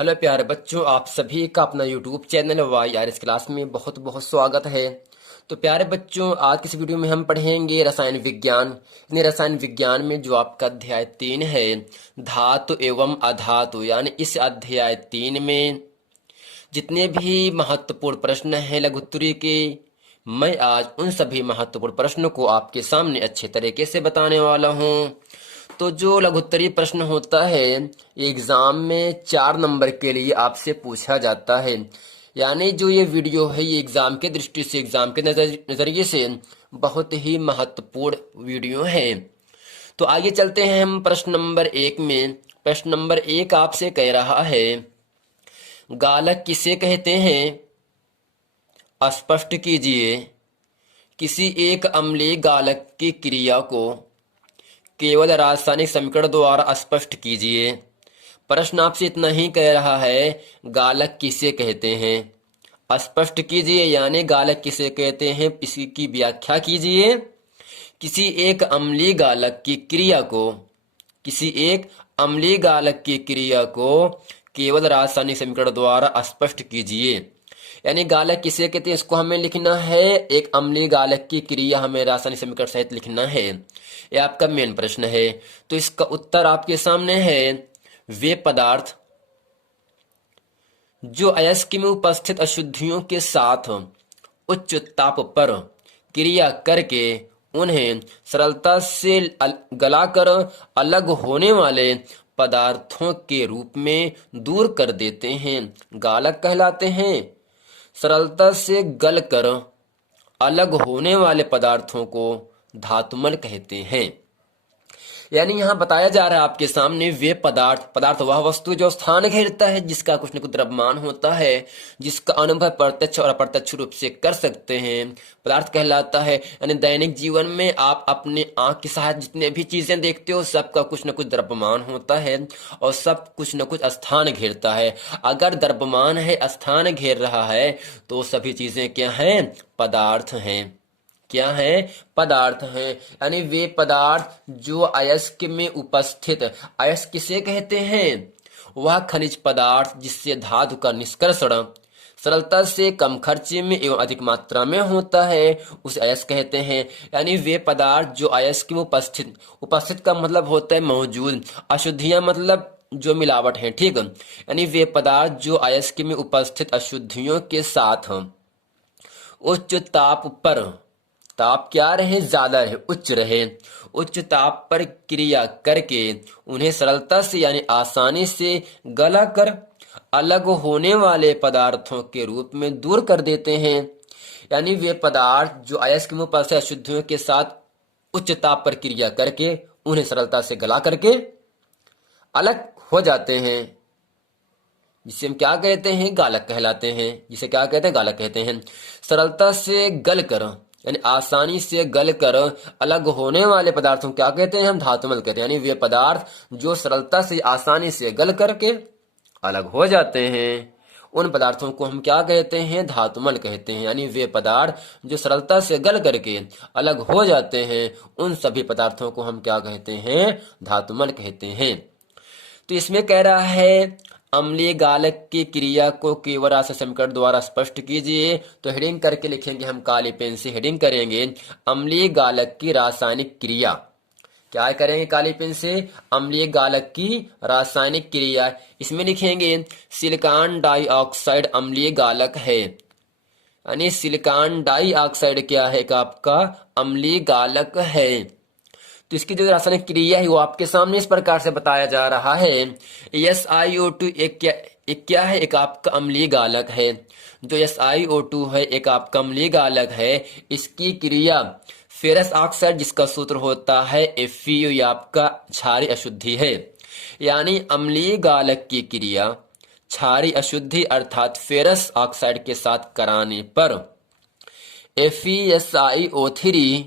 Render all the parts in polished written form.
Hello प्यारे बच्चों, आप सभी का अपना YouTube channel Y R S class में बहुत बहुत स्वागत है। तो प्यारे बच्चों, आज की इस वीडियो में हम पढ़ेंगे रसायन विज्ञान। यानी रसायन विज्ञान में जो आपका अध्याय 3 है, धातु एवं अधातु। यानी इस अध्याय 3 में जितने भी महत्वपूर्ण प्रश्न हैं लघु उत्तरीय के, मैं आज उन सभी महत्वपूर्ण प्रश्नों को आपके सामने अच्छे तरीके से बताने वाला हूँ। तो जो लघु उत्तरीय प्रश्न होता है, एग्जाम में 4 नंबर के लिए आपसे पूछा जाता है। यानी जो ये वीडियो है, ये एग्जाम के दृष्टि से, एग्जाम के नजरिए से बहुत ही महत्वपूर्ण वीडियो है। तो आगे चलते हैं हम प्रश्न नंबर 1 में। प्रश्न नंबर 1 आपसे कह रहा है, गालक किसे कहते हैं? स्पष्ट कीजिए। किसी एक अम्लीय गालक की क्रिया को केवल रासायनिक समीकरण द्वारा स्पष्ट कीजिए। प्रश्न आपसे इतना ही कह रहा है, गालक किसे कहते हैं? स्पष्ट कीजिए, यानी गालक किसे कहते हैं, इसकी व्याख्या कीजिए। किसी एक अम्लीय गालक की क्रिया को, किसी एक अम्लीय गालक की क्रिया को केवल रासायनिक समीकरण द्वारा स्पष्ट कीजिए। यानी गालक किसे कहते हैं, इसको हमें लिखना है। एक अम्लीय गालक की क्रिया हमें रासायनिक समीकरण सहित लिखना है। ये आपका मेन प्रश्न है। तो इसका उत्तर आपके सामने है, वे पदार्थ जो अयस्क में उपस्थित अशुद्धियों के साथ उच्च ताप पर क्रिया करके उन्हें सरलता से गलाकर अलग होने वाले पदार्थों के रूप में दूर कर देते हैं, गालक कहलाते हैं। सरलता से गलकर अलग होने वाले पदार्थों को धातुमल कहते हैं। यानी यहाँ बताया जा रहा है आपके सामने, वे पदार्थ वह वस्तु जो स्थान घेरता है, जिसका कुछ न कुछ द्रव्यमान होता है, जिसका अनुभव प्रत्यक्ष और अप्रत्यक्ष रूप से कर सकते हैं, पदार्थ कहलाता है। यानी दैनिक जीवन में आप अपने आंख के साथ जितने भी चीजें देखते हो, सबका कुछ न कुछ द्रव्यमान होता है और सब कुछ न कुछ स्थान घेरता है। अगर द्रव्यमान है, स्थान घेर रहा है, तो सभी चीजें क्या हैं? पदार्थ हैं। क्या है? पदार्थ हैं। यानी वे पदार्थ जो अयस्क में उपस्थित, अयस्क किसे कहते हैं? वह खनिज पदार्थ जिससे धातु का निष्कर्षण सरलता से कम खर्चे में एवं अधिक मात्रा में होता है, उसे अयस्क कहते हैं। यानी वे पदार्थ जो अयस्क में उपस्थित, उपस्थित का मतलब होता है मौजूद, अशुद्धियां मतलब जो मिलावट है, ठीक। यानी वे पदार्थ जो अयस्क में उपस्थित अशुद्धियों के साथ उच्च ताप पर, ताप क्या रहे? ज्यादा रहे, उच्च रहे, उच्च ताप पर क्रिया करके उन्हें सरलता से यानी आसानी से गलाकर अलग होने वाले पदार्थों के रूप में दूर कर देते हैं। यानी वे पदार्थ जो अयस्क में उपस्थित अशुद्धियों के साथ उच्च ताप पर क्रिया करके उन्हें सरलता से गला करके अलग हो जाते हैं, जिसे हम क्या कहते हैं? गालक कहलाते हैं। जिसे क्या कहते हैं? गालक कहते हैं। सरलता से गल कर, यानी आसानी से गल कर अलग होने वाले पदार्थों क्या कहते हैं? हम धातुमल कहते हैं। यानी वे पदार्थ जो सरलता से आसानी से गल करके अलग हो जाते हैं, उन पदार्थों को हम क्या कहते हैं? धातुमल कहते हैं। यानी वे पदार्थ जो सरलता से गल करके अलग हो जाते हैं, उन सभी पदार्थों को हम क्या कहते हैं? धातुमल कहते हैं। तो इसमें कह रहा है, अम्लीय गालक की क्रिया को केवल रासायनिक समीकरण द्वारा स्पष्ट कीजिए। तो हेडिंग करके लिखेंगे, हम काली पेन से हेडिंग करेंगे, अम्लीय गालक की रासायनिक क्रिया। क्या करेंगे? काली पेन से अम्लीय गालक की रासायनिक क्रिया। इसमें लिखेंगे, सिलिकॉन डाइऑक्साइड अम्लीय गालक है। यानी सिलिकॉन डाइऑक्साइड क्या है? का आपका अम्लीय गालक है। तो इसकी जो रासायनिक क्रिया है वो आपके सामने इस प्रकार से बताया जा रहा है। SiO2 एक क्या है? एक आपका अम्लीय गालक है। जो SiO2 है, एक आपका अम्लीय गालक है। इसकी क्रिया फेरस ऑक्साइड, जिसका सूत्र होता है FeO, ये आपका क्षारीय अशुद्धि है। यानी अम्लीय गालक की क्रिया क्षारीय अशुद्धि अर्थात फेरस ऑक्साइड के साथ कराने पर FeSiO3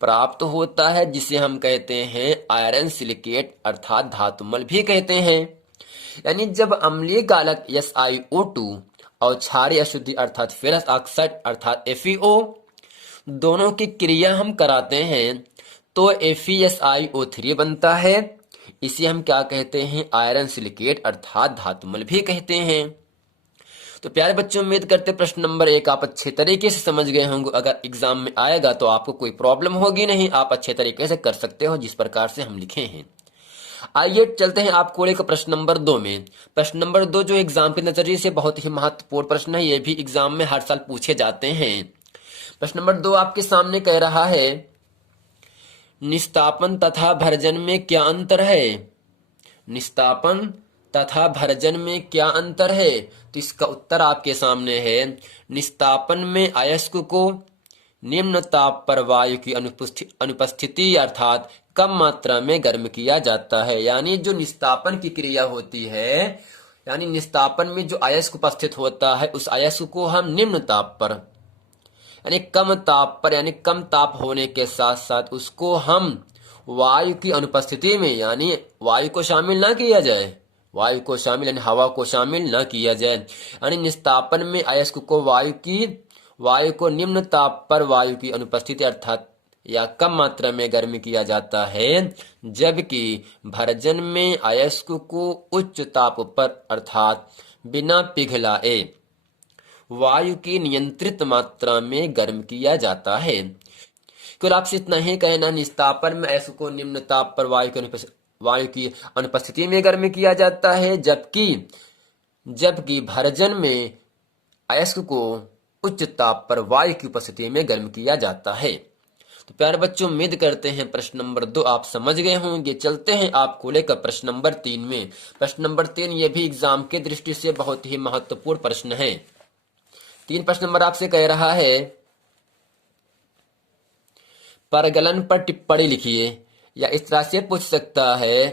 प्राप्त होता है, जिसे हम कहते हैं आयरन सिलिकेट अर्थात धातुमल भी कहते हैं। यानी जब अम्लीय गालक SiO2 और क्षारीय अशुद्धि अर्थात फेरस ऑक्साइड अर्थात FeO दोनों की क्रिया हम कराते हैं, तो FeSiO3 बनता है। इसे हम क्या कहते हैं? आयरन सिलिकेट अर्थात धातुमल भी कहते हैं। तो प्यारे बच्चों, उम्मीद करते प्रश्न नंबर 1 आप अच्छे तरीके से समझ गए होंगे। अगर एग्जाम में आएगा तो आपको कोई प्रॉब्लम होगी नहीं, आप अच्छे तरीके से कर सकते हो जिस प्रकार से हम लिखे हैं। आइए चलते हैं आपको लेकर प्रश्न नंबर 2 में। प्रश्न नंबर 2 जो एग्जाम के नजरिए से बहुत ही महत्वपूर्ण प्रश्न है, ये भी एग्जाम में हर साल पूछे जाते हैं। प्रश्न नंबर 2 आपके सामने कह रहा है, निस्तापन तथा भर्जन में क्या अंतर है? निस्तापन तथा भर्जन में क्या अंतर है? तो इसका उत्तर आपके सामने है, निस्तापन में अयस्क को निम्न ताप पर वायु की अनुपस्थिति अर्थात कम मात्रा में गर्म किया जाता है। यानी जो निस्तापन की क्रिया होती है, यानी निस्तापन में जो अयस्क उपस्थित होता है, उस अयस्क को हम निम्न ताप पर यानी कम ताप पर, यानी कम ताप होने के साथ साथ उसको हम वायु की अनुपस्थिति में, यानी वायु को शामिल ना किया जाए, वायु को शामिल यानी हवा को शामिल न किया जाए, यानी निस्तापन में अयस्क को वायु को निम्न ताप पर वायु की अनुपस्थिति अर्थात या कम मात्रा में गर्म किया जाता है, जबकि भर्जन में अयस्क को उच्च ताप पर अर्थात बिना पिघलाए वायु की नियंत्रित मात्रा में गर्म किया जाता है। केवल आपसे इतना ही कहना, निस्तापन में अयस्क को निम्न ताप पर वायु की अनुपस्थिति में गर्म किया जाता है, जबकि भर्जन में अयस्क को उच्च ताप पर वायु की उपस्थिति में गर्म किया जाता है। तो प्यारे बच्चों, उम्मीद करते हैं प्रश्न नंबर 2 आप समझ गए होंगे। चलते हैं आपको लेकर प्रश्न नंबर 3 में। प्रश्न नंबर 3 ये भी एग्जाम के दृष्टि से बहुत ही महत्वपूर्ण प्रश्न है। 3 प्रश्न नंबर आपसे कह रहा है, परगलन पर टिप्पणी लिखिए, या इस तरह से पूछ सकता है,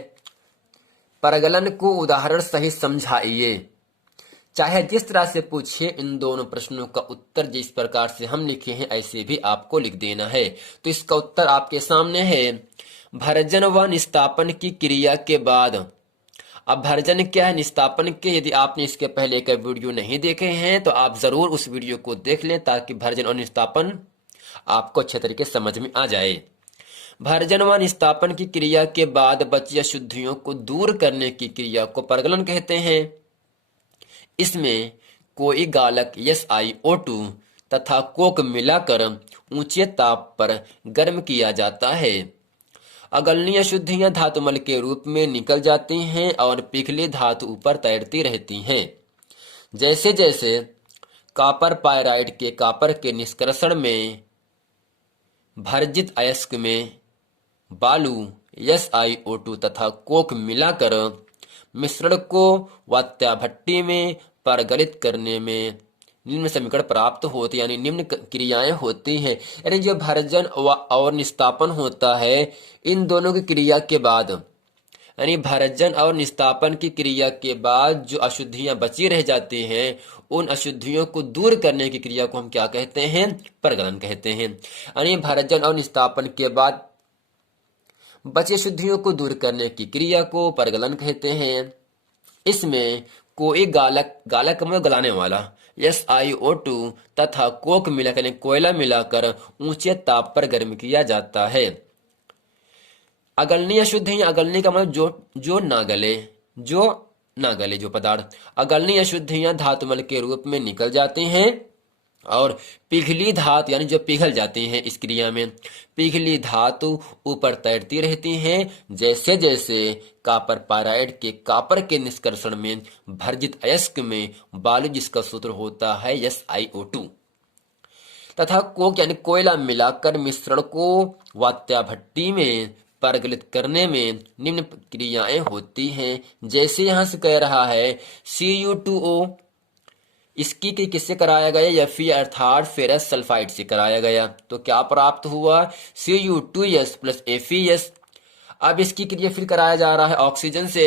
परगलन को उदाहरण सहित समझाइए। चाहे जिस तरह से पूछिए, इन दोनों प्रश्नों का उत्तर जिस प्रकार से हम लिखे हैं ऐसे भी आपको लिख देना है। तो इसका उत्तर आपके सामने है, भर्जन व निस्तापन की क्रिया के बाद। अब भर्जन क्या है, निस्तापन के, यदि आपने इसके पहले का वीडियो नहीं देखे हैं तो आप जरूर उस वीडियो को देख लें ताकि भर्जन और निस्तापन आपको अच्छे तरीके से समझ में आ जाए। भर्जन व निस्तापन की क्रिया के बाद बची अशुद्धियों को दूर करने की क्रिया को परगलन कहते हैं। इसमें कोई गालक SiO2 तथा कोक मिलाकर ऊंचे ताप पर गर्म किया जाता है। अगलनीय अशुद्धियां धातुमल के रूप में निकल जाती हैं और पिघली धातु ऊपर तैरती रहती हैं। जैसे जैसे कॉपर पायराइड के कॉपर के निष्कर्षण में भर्जित अयस्क में बालू SiO2 तथा कोक मिलाकर मिश्रण को वात्याभट्टी में परगलित करने में निम्न समीकरण प्राप्त होते, यानी निम्न क्रियाएं होती हैं। यानी जो भर्जन और निस्तापन होता है, इन दोनों की क्रिया के बाद, यानी भर्जन और निस्तापन की क्रिया के बाद जो अशुद्धियां बची रह जाती हैं, उन अशुद्धियों को दूर करने की क्रिया को हम क्या कहते हैं? परगलन कहते हैं। यानी भर्जन और निस्तापन के बाद बची अशुद्धियों को दूर करने की क्रिया को परगलन कहते हैं। इसमें कोई गालक में गलाने वाला SiO2 तथा कोक मिलाकर कोयला मिलाकर ऊंचे ताप पर गर्म किया जाता है। अगलनीय अशुद्धियां, अगलनी का मतलब जो ना गले जो पदार्थ, अगलनीय अशुद्धियां धातुमल के रूप में निकल जाती हैं और पिघली धातु, यानी जो पिघल जाती हैं इस क्रिया में, पिघली धातु ऊपर तैरती रहती हैं। जैसे जैसे कॉपर पायराइड के कॉपर के निष्कर्षण में भर्जित अयस्क में बालू, जिसका सूत्र होता है SiO2 तथा कोक यानी कोयला मिलाकर मिश्रण को वात्याभट्टी में परगलित करने में निम्न क्रियाएं होती हैं। जैसे यहां से कह रहा है, Cu2O इसकी किससे कराया गया? Fe अर्थात फेरस सल्फाइड से कराया गया। तो क्या प्राप्त हुआ? Cu2S plus FeS। अब इसकी क्रिया फिर कराया जा रहा है ऑक्सीजन से,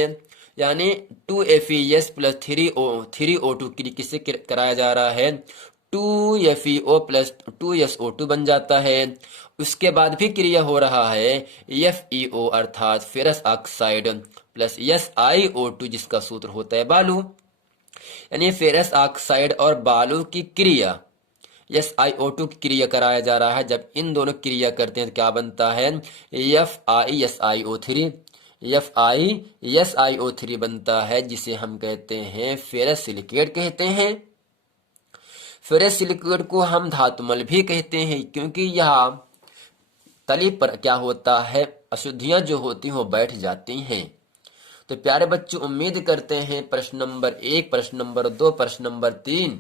यानी 2FeS प्लस 3O2 की किससे कराया जा रहा है? 2FeO प्लस 2SO2 बन जाता है। उसके बाद भी क्रिया हो रहा है FeO अर्थात फेरस ऑक्साइड प्लस SiO2 जिसका सूत्र होता है बालू, यानी फेरस ऑक्साइड और बालू की क्रिया SiO2 की क्रिया कराया जा रहा है। जब इन दोनों क्रिया करते हैं तो क्या बनता है? FeSiO3, FiSiO3 बनता है, जिसे हम कहते हैं फेरस सिलिकेट कहते हैं। फेरस सिलिकेट को हम धातुमल भी कहते हैं, क्योंकि यह तली पर क्या होता है, अशुद्धियां जो होती हैं वो बैठ जाती हैं। तो प्यारे बच्चों, उम्मीद करते हैं प्रश्न नंबर 1, प्रश्न नंबर 2, प्रश्न नंबर 3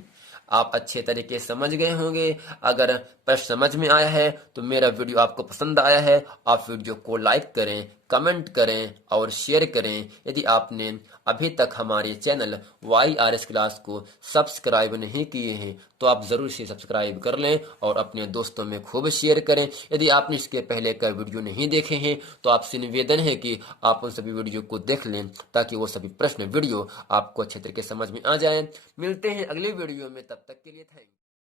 आप अच्छे तरीके से समझ गए होंगे। अगर प्रश्न समझ में आया है तो मेरा वीडियो आपको पसंद आया है, आप वीडियो को लाइक करें, कमेंट करें और शेयर करें। यदि आपने अभी तक हमारे चैनल YRS क्लास को सब्सक्राइब नहीं किए हैं तो आप जरूर से सब्सक्राइब कर लें और अपने दोस्तों में खूब शेयर करें। यदि आपने इसके पहले का वीडियो नहीं देखे हैं तो आपसे निवेदन है कि आप उन सभी वीडियो को देख लें, ताकि वो सभी प्रश्न वीडियो आपको अच्छे तरीके से समझ में आ जाए। मिलते हैं अगले वीडियो में, तब तक के लिए थैंक यू।